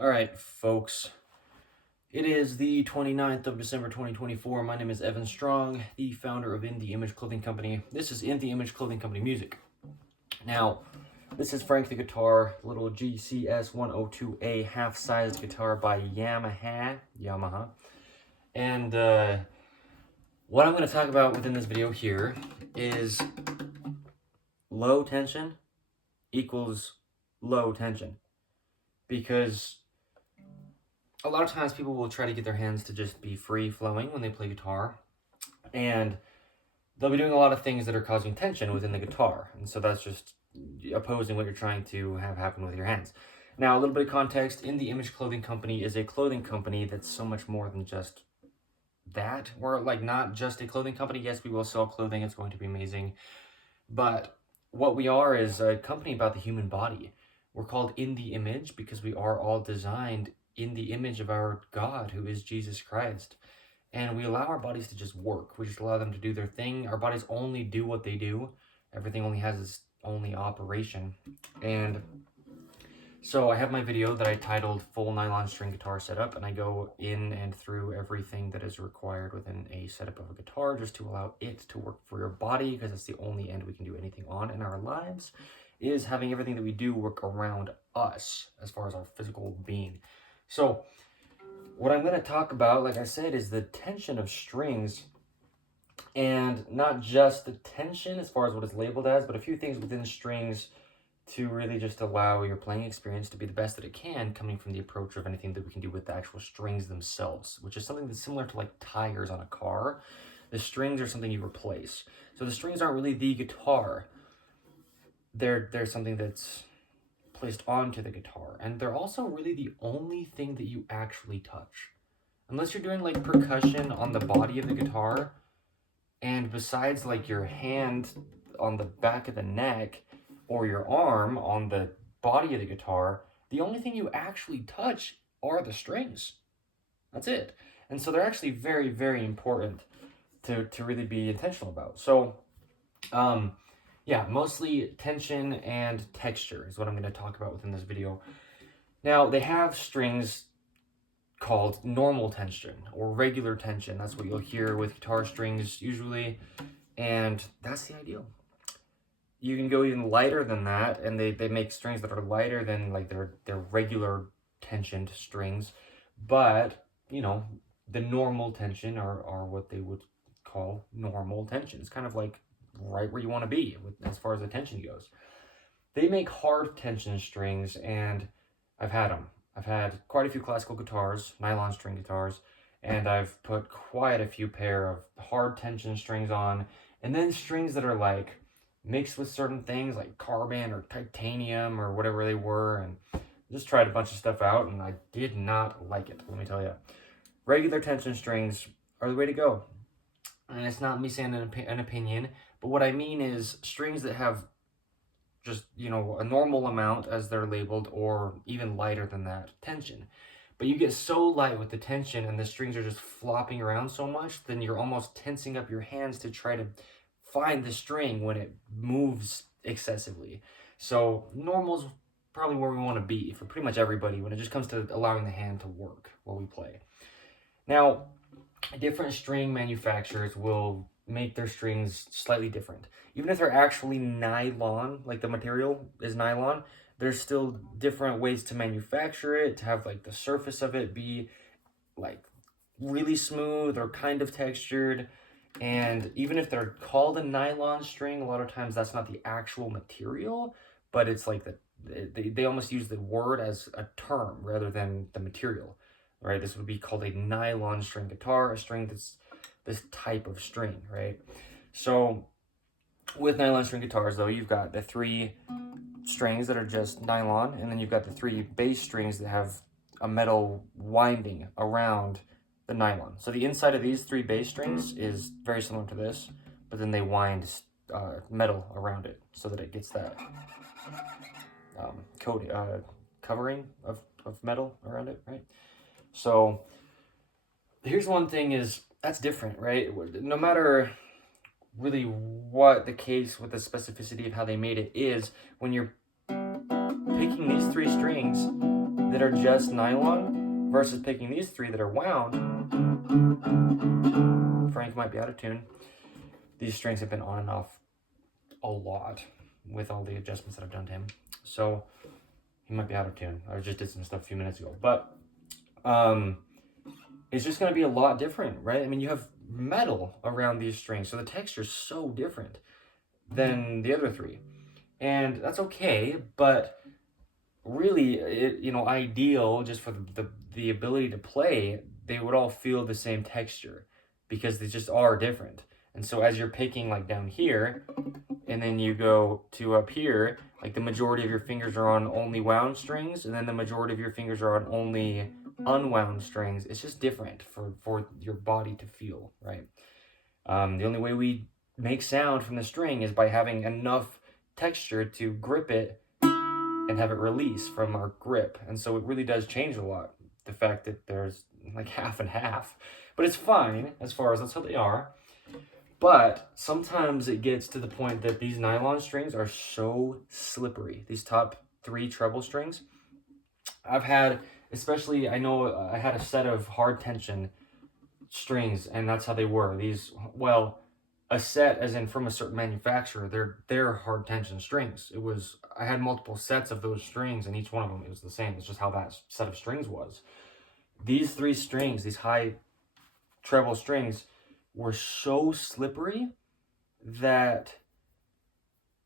All right, folks. It is the 29th of December 2024. My name is Evan Strong, the founder of In The Image Clothing Company. This is In The Image Clothing Company music. Now, this is Frank the Guitar, little GCS 102A half-sized guitar by Yamaha. And what I'm going to talk about within this video here is low tension equals low tension. Because a lot of times people will try to get their hands to just be free-flowing when they play guitar, and they'll be doing a lot of things that are causing tension within the guitar, and so that's just opposing what you're trying to have happen with your hands. Now, a little bit of context: In The Image Clothing Company is a clothing company that's so much more than just that. We're like not just a clothing company. Yes, we will sell clothing. It's going to be amazing. But what we are is a company about the human body. We're called In The Image because we are all designed in the image of our God, who is Jesus Christ. And we allow our bodies to just work. We just allow them to do their thing. Our bodies only do what they do. Everything only has its only operation. And so I have my video that I titled Full Nylon String Guitar Setup, and I go in and through everything that is required within a setup of a guitar just to allow it to work for your body, because it's the only end we can do anything on in our lives, is having everything that we do work around us as far as our physical being. So what I'm going to talk about, like I said, is the tension of strings, and not just the tension as far as what it's labeled as, but a few things within strings to really just allow your playing experience to be the best that it can, coming from the approach of anything that we can do with the actual strings themselves, which is something that's similar to like tires on a car. The strings are something you replace. So the strings aren't really the guitar. They're something that's placed onto the guitar, and they're also really the only thing that you actually touch, unless you're doing like percussion on the body of the guitar, and besides like your hand on the back of the neck or your arm on the body of the guitar, the only thing you actually touch are the strings. That's it. And so they're actually very, very important to really be intentional about. So yeah, mostly tension and texture is what I'm going to talk about within this video. Now, they have strings called normal tension or regular tension. That's what you'll hear with guitar strings usually, and that's the ideal. You can go even lighter than that, and they make strings that are lighter than like their regular tensioned strings, but, you know, the normal tension are what they would call normal tension. It's kind of like right where you want to be as far as the tension goes. They make hard tension strings, and I've had them. I've had quite a few classical guitars, nylon string guitars, and I've put quite a few pair of hard tension strings on, and then strings that are like mixed with certain things like carbon or titanium or whatever they were, and just tried a bunch of stuff out, and I did not like it, let me tell you. Regular tension strings are the way to go. And it's not me saying an opinion, but what I mean is strings that have just, you know, a normal amount as they're labeled, or even lighter than that tension. But you get so light with the tension and the strings are just flopping around so much, then you're almost tensing up your hands to try to find the string when it moves excessively. So normal's probably where we want to be for pretty much everybody when it just comes to allowing the hand to work while we play. Now, different string manufacturers will make their strings slightly different. Even if they're actually nylon, like the material is nylon, there's still different ways to manufacture it, to have like the surface of it be like really smooth or kind of textured. And even if they're called a nylon string, a lot of times that's not the actual material, but it's like they almost use the word as a term rather than the material. Right, this would be called a nylon string guitar, a string that's this type of string, right? So with nylon string guitars, though, you've got the 3 strings that are just nylon, and then you've got the 3 bass strings that have a metal winding around the nylon. So the inside of these 3 bass strings is very similar to this, but then they wind metal around it so that it gets that covering of metal around it, right? So here's one thing is that's different, right? No matter really what the case with the specificity of how they made it is, when you're picking these 3 strings that that are just nylon versus picking these 3 that are wound. Frank might be out of tune. These strings have been on and off a lot with all the adjustments that I've done to him. So he might be out of tune. I just did some stuff a few minutes ago. But it's just going to be a lot different, right? I mean, you have metal around these strings, so the texture is so different than the other 3. And that's okay, but really, ideal just for the ability to play, they would all feel the same texture because they just are different. And so as you're picking like down here, and then you go to up here, like the majority of your fingers are on only wound strings, and then the majority of your fingers are on only unwound strings. It's just different for your body to feel, right? The only way we make sound from the string is by having enough texture to grip it and have it release from our grip. And so it really does change a lot, the fact that there's like half and half. But it's fine as far as that's how they are. But sometimes it gets to the point that these nylon strings are so slippery. These top 3 treble strings. I've had, especially, I know I had a set of hard tension strings, and that's how they were. These, well, a set as in from a certain manufacturer, they're hard tension strings. I had multiple sets of those strings, and each one of them, it was the same. It's just how that set of strings was. These 3 strings, these high treble strings, were so slippery that,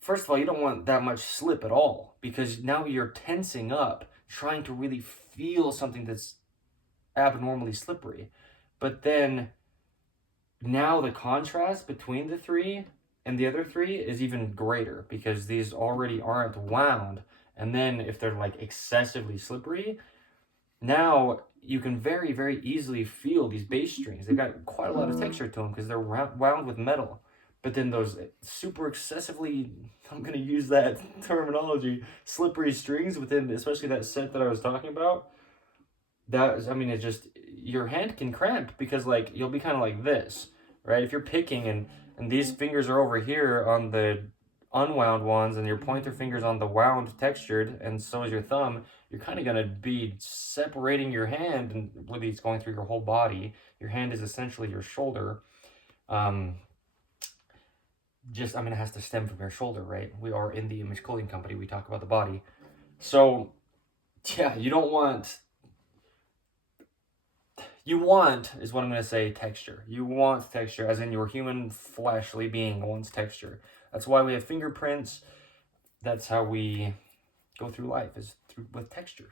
first of all, you don't want that much slip at all, because now you're tensing up, trying to really feel something that's abnormally slippery. But then now the contrast between the 3 and the other 3 is even greater, because these already aren't wound. And then if they're like excessively slippery, now you can very, very easily feel these bass strings. They've got quite a lot of texture to them because they're wound with metal. But then those super excessively, I'm going to use that terminology, slippery strings within, especially that set that I was talking about, it just, your hand can cramp, because like you'll be kind of like this, right? If you're picking and these fingers are over here on the unwound ones, and your pointer finger's on the wound textured, and so is your thumb, you're kind of going to be separating your hand, and really it's going through your whole body. Your hand is essentially your shoulder. It has to stem from your shoulder, right? We are in the Image Clothing Company. We talk about the body. So, yeah, you want, is what I'm going to say, texture. You want texture, as in your human fleshly being wants texture. That's why we have fingerprints. That's how we go through life, is with texture.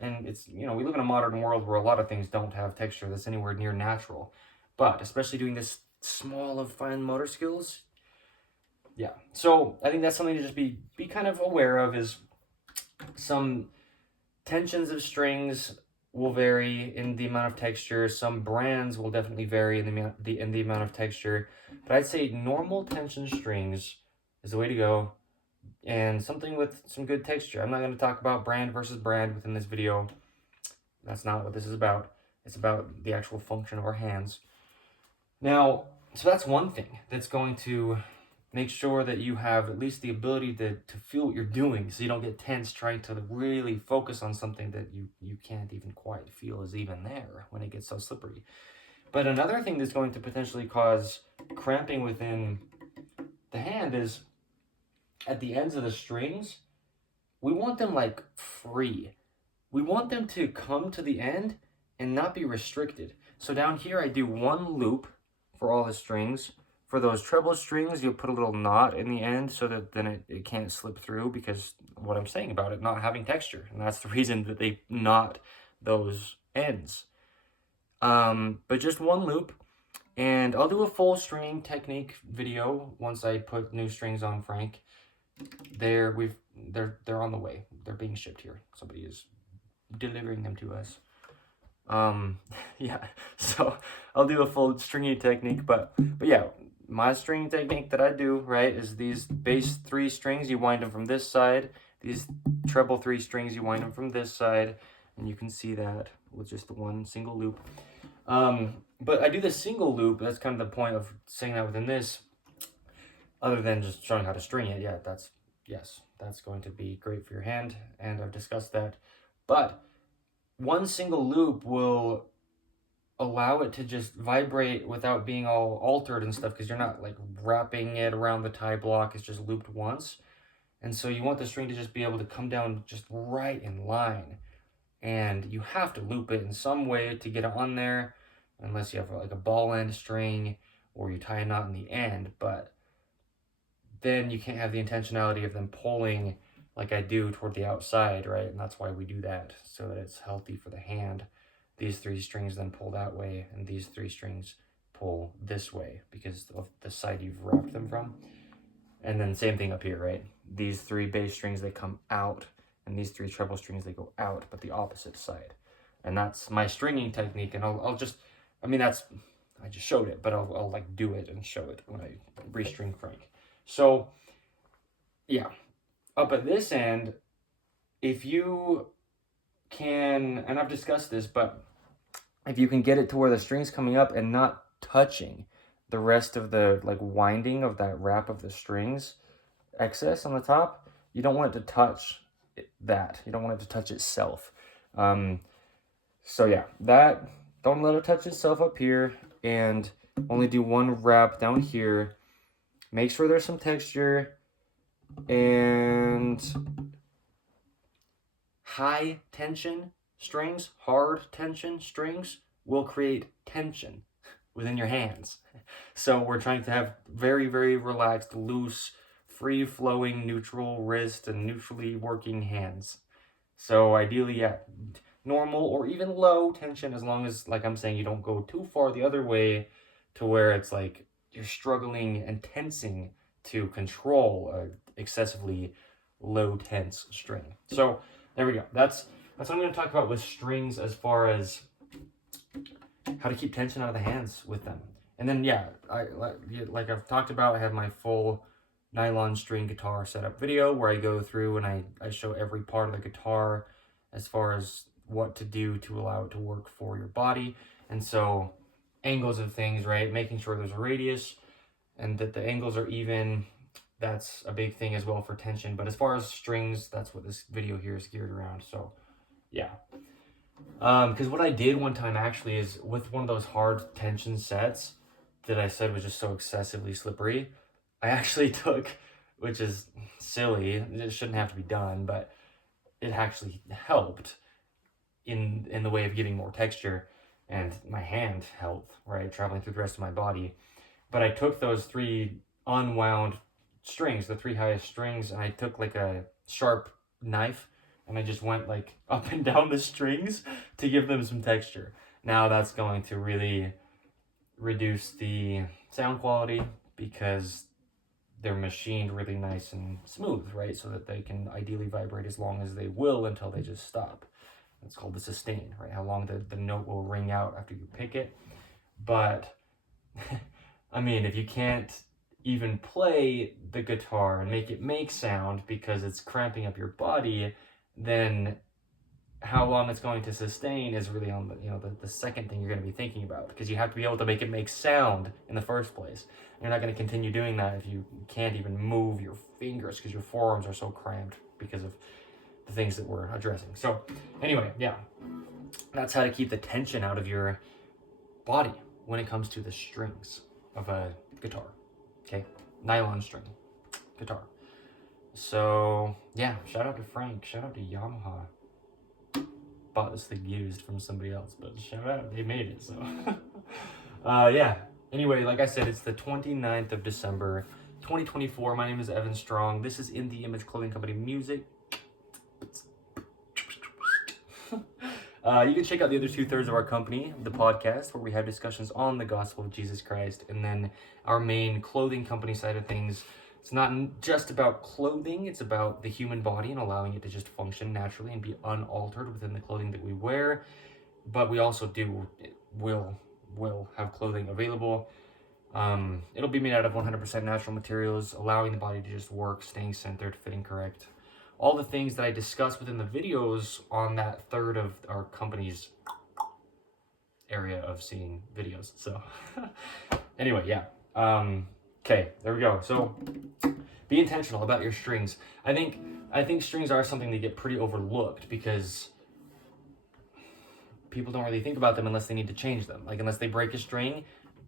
And it's, we live in a modern world where a lot of things don't have texture that's anywhere near natural. But especially doing this small of fine motor skills, yeah. So I think that's something to just be kind of aware of, is some tensions of strings will vary in the amount of texture. Some brands will definitely vary in the amount of texture. But I'd say normal tension strings is the way to go, and something with some good texture. I'm not going to talk about brand versus brand within this video. That's not what this is about. It's about the actual function of our hands. Now, so that's one thing that's going to make sure that you have at least the ability to feel what you're doing, so you don't get tense trying to really focus on something that you can't even quite feel is even there when it gets so slippery. But another thing that's going to potentially cause cramping within the hand is at the ends of the strings, we want them like free. We want them to come to the end and not be restricted. So down here I do one loop for all the strings. For those treble strings, you'll put a little knot in the end so that then it can't slip through, because what I'm saying about it not having texture. And that's the reason that they knot those ends. But just one loop. And I'll do a full stringing technique video once I put new strings on Frank. They're on the way. They're being shipped here. Somebody is delivering them to us. Yeah, so I'll do a full stringing technique, but yeah, my stringing technique that I do, right, is these bass 3 strings, you wind them from this side. These treble 3 strings, you wind them from this side, and you can see that with just the one single loop. But I do the single loop. That's kind of the point of saying that within this, other than just showing how to string it. Yeah, that's going to be great for your hand, and I've discussed that. But one single loop will allow it to just vibrate without being all altered and stuff, because you're not like wrapping it around the tie block. It's just looped once. And so you want the string to just be able to come down just right in line. And you have to loop it in some way to get it on there, unless you have like a ball end string or you tie a knot in the end. But then you can't have the intentionality of them pulling like I do toward the outside, right? And that's why we do that, so that it's healthy for the hand. These 3 strings then pull that way, and these 3 strings pull this way because of the side you've wrapped them from. And then same thing up here, right? These 3 bass strings, they come out, and these 3 treble strings, they go out, but the opposite side. And that's my stringing technique, and I'll just, I mean, that's, I just showed it, but I'll like do it and show it when I restring crank. So, yeah, up at this end, if you can, and I've discussed this, but if you can get it to where the string's coming up and not touching the rest of the like winding of that wrap of the strings excess on the top, you don't want it to touch that. You don't want it to touch itself. So yeah, that, don't let it touch itself up here, and only do one wrap down here. Make sure there's some texture, and high tension strings, hard tension strings will create tension within your hands. So we're trying to have very, very relaxed, loose, free-flowing, neutral wrist and neutrally working hands. So ideally, yeah, normal or even low tension, as long as, like I'm saying, you don't go too far the other way to where it's like you're struggling and tensing to control a excessively low tense string. So there we go. That's what I'm going to talk about with strings, as far as how to keep tension out of the hands with them. And then, yeah, like I've talked about, I have my full nylon string guitar setup video where I go through and I show every part of the guitar as far as what to do to allow it to work for your body. And so angles of things, right? Making sure there's a radius and that the angles are even. That's a big thing as well for tension. But as far as strings, that's what this video here is geared around. So yeah. Because what I did one time actually is with one of those hard tension sets that I said was just so excessively slippery, I actually took, which is silly, it shouldn't have to be done, but it actually helped in the way of giving more texture, and my hand health, right, traveling through the rest of my body. But I took those 3 unwound strings, the 3 highest strings, and I took like a sharp knife and I just went like up and down the strings to give them some texture. Now that's going to really reduce the sound quality because they're machined really nice and smooth, right? So that they can ideally vibrate as long as they will until they just stop. It's called the sustain, right? How long the note will ring out after you pick it. But I mean, if you can't even play the guitar and make it make sound because it's cramping up your body, then how long it's going to sustain is really on the second thing you're going to be thinking about, because you have to be able to make it make sound in the first place. You're not going to continue doing that if you can't even move your fingers because your forearms are so cramped because of the things that we're addressing. So anyway, yeah, that's how to keep the tension out of your body when it comes to the strings of a guitar. Okay, nylon string guitar. So yeah, shout out to Frank, shout out to Yamaha. Bought this thing used from somebody else, but shout out, they made it. So yeah, anyway, like I said, it's the 29th of December 2024. My name is Evan Strong. This is In the Image Clothing Company music. You can check out the other 2/3 of our company, the podcast, where we have discussions on the gospel of Jesus Christ, and then our main clothing company side of things. It's not just about clothing, it's about the human body and allowing it to just function naturally and be unaltered within the clothing that we wear. But we also will have clothing available. It'll be made out of 100% natural materials, allowing the body to just work, staying centered, fitting correct. All the things that I discuss within the videos on that third of our company's area of seeing videos. So anyway, yeah. Okay, there we go. So be intentional about your strings. I think strings are something that get pretty overlooked because people don't really think about them unless they need to change them. Like, unless they break a string,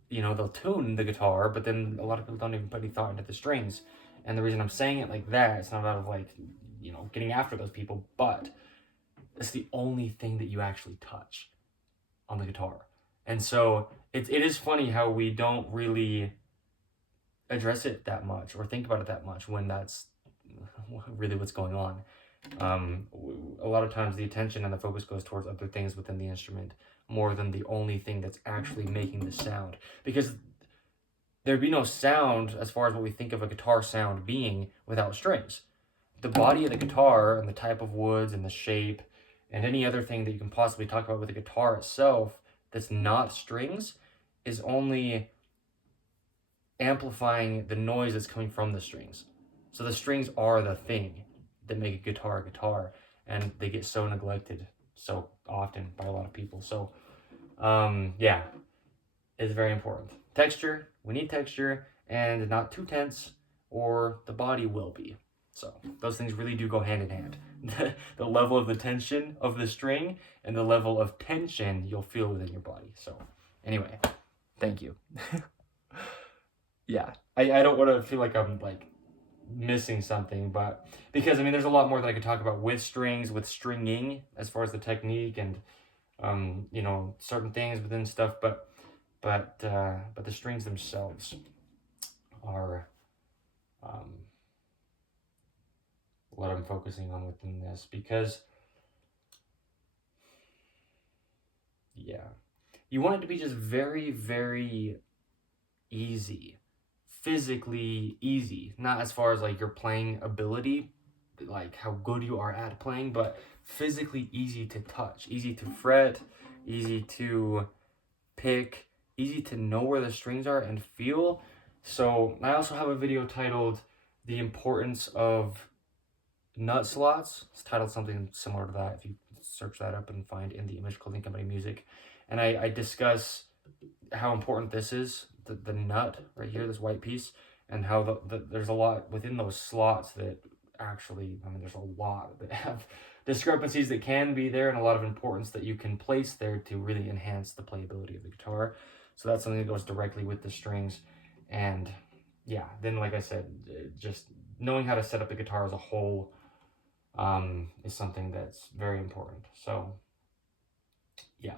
you know, they'll tune the guitar, but then a lot of people don't even put any thought into the strings. And the reason I'm saying it like that, it's not out of, like, you know, getting after those people, but it's the only thing that you actually touch on the guitar. And so it is funny how we don't really address it that much or think about it that much when that's really what's going on. A lot of times the attention and the focus goes towards other things within the instrument more than the only thing that's actually making the sound, because there'd be no sound as far as what we think of a guitar sound being without strings. The body of the guitar and the type of woods and the shape and any other thing that you can possibly talk about with the guitar itself that's not strings is only amplifying the noise that's coming from the strings. So the strings are the thing that make a guitar, and they get so neglected so often by a lot of people. So yeah, it's very important. Texture, we need texture, and not too tense or the body will be. So those things really do go hand in hand. The level of the tension of the string and the level of tension you'll feel within your body. So anyway, thank you. Yeah, I don't want to feel like I'm like missing something, but because I mean there's a lot more that I could talk about with strings, with stringing, as far as the technique and you know, certain things within stuff, but the strings themselves are what I'm focusing on within this, because yeah, you want it to be just very, very easy, physically easy, not as far as like your playing ability, like how good you are at playing, but physically easy to touch, easy to fret, easy to pick, easy to know where the strings are and feel. So I also have a video titled The Importance of Nut Slots. It's titled something similar to that if you search that up and find In the Image Clothing Company music. And I discuss how important this is, the nut right here, this white piece, and how there's a lot within those slots that actually, I mean, there's a lot that have discrepancies that can be there, and a lot of importance that you can place there to really enhance the playability of the guitar. So that's something that goes directly with the strings. And yeah, then like I said, just knowing how to set up the guitar as a whole is something that's very important. So yeah.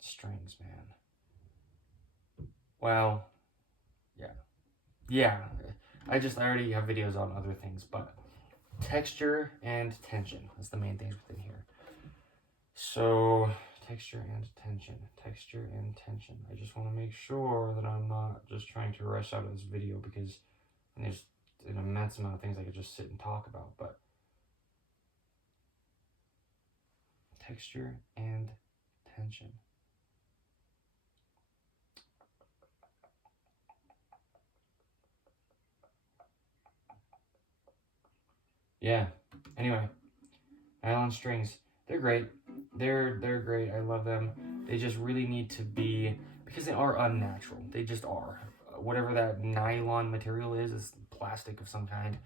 Strings, man. Well, yeah. I already have videos on other things, but texture and tension is the main things within here. So texture and tension. I just want to make sure that I'm not just trying to rush out of this video, because there's an immense amount of things I could just sit and talk about, but texture and tension. Yeah, anyway, nylon strings, they're great. They're great. I love them. They just really need to be, because they are unnatural. They just are. Whatever that nylon material is plastic of some kind,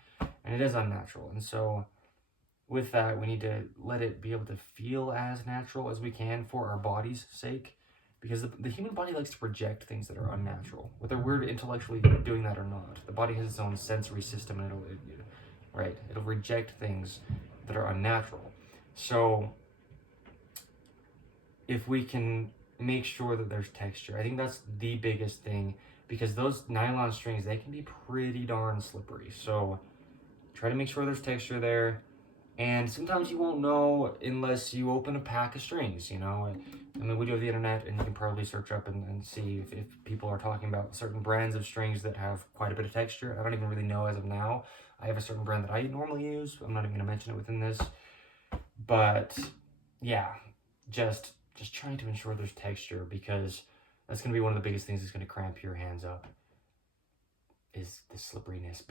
and it is unnatural. And so with that, we need to let it be able to feel as natural as we can for our body's sake, because the human body likes to project things that are unnatural, whether we're intellectually doing that or not. The body has its own sensory system, and it'll reject things that are unnatural. So if we can make sure that there's texture, I think that's the biggest thing, because those nylon strings, they can be pretty darn slippery. So try to make sure there's texture there. And sometimes you won't know unless you open a pack of strings, you know. I mean, we do have the internet, and you can probably search up and see if people are talking about certain brands of strings that have quite a bit of texture. I don't even really know as of now. I have a certain brand that I normally use. I'm not even going to mention it within this. But yeah, just trying to ensure there's texture, because that's going to be one of the biggest things that's going to cramp your hands up, is the slipperiness.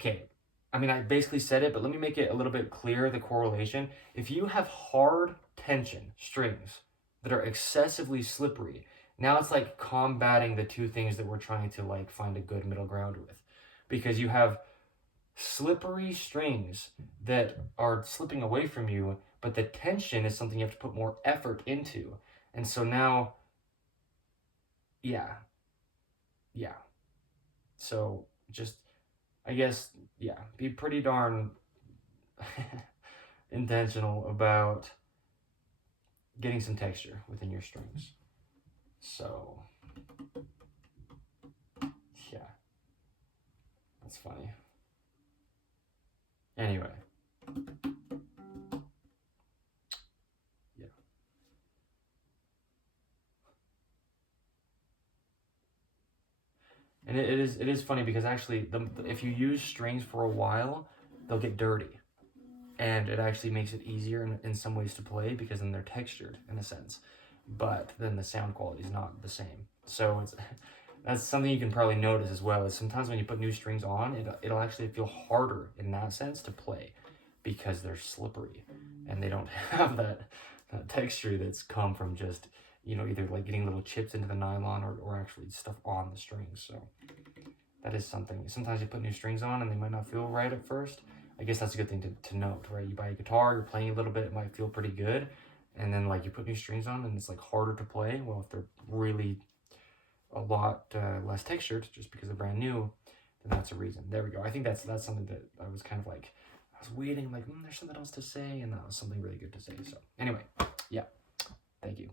Okay, I mean, I basically said it, but let me make it a little bit clearer, the correlation. If you have hard tension strings that are excessively slippery, now it's like combating the two things that we're trying to like find a good middle ground with. Because you have slippery strings that are slipping away from you, but the tension is something you have to put more effort into. And so now, yeah. So just, I guess, yeah, be pretty darn intentional about getting some texture within your strings. So, yeah, that's funny. Anyway, yeah. And it is funny because actually, if you use strings for a while, they'll get dirty. And it actually makes it easier in some ways to play because then they're textured in a sense. But then the sound quality is not the same. So that's something you can probably notice as well, is sometimes when you put new strings on, it'll actually feel harder in that sense to play because they're slippery and they don't have that texture that's come from just, either like getting little chips into the nylon or actually stuff on the strings. So that is something. Sometimes you put new strings on and they might not feel right at first. I guess that's a good thing to note, right? You buy a guitar, you're playing a little bit, it might feel pretty good. And then like you put new strings on and it's like harder to play. Well, if they're really a lot less textured just because they're brand new, then that's a reason. There we go. I think that's something that I was kind of like, I was waiting like, there's something else to say, and that was something really good to say. So anyway, yeah, thank you.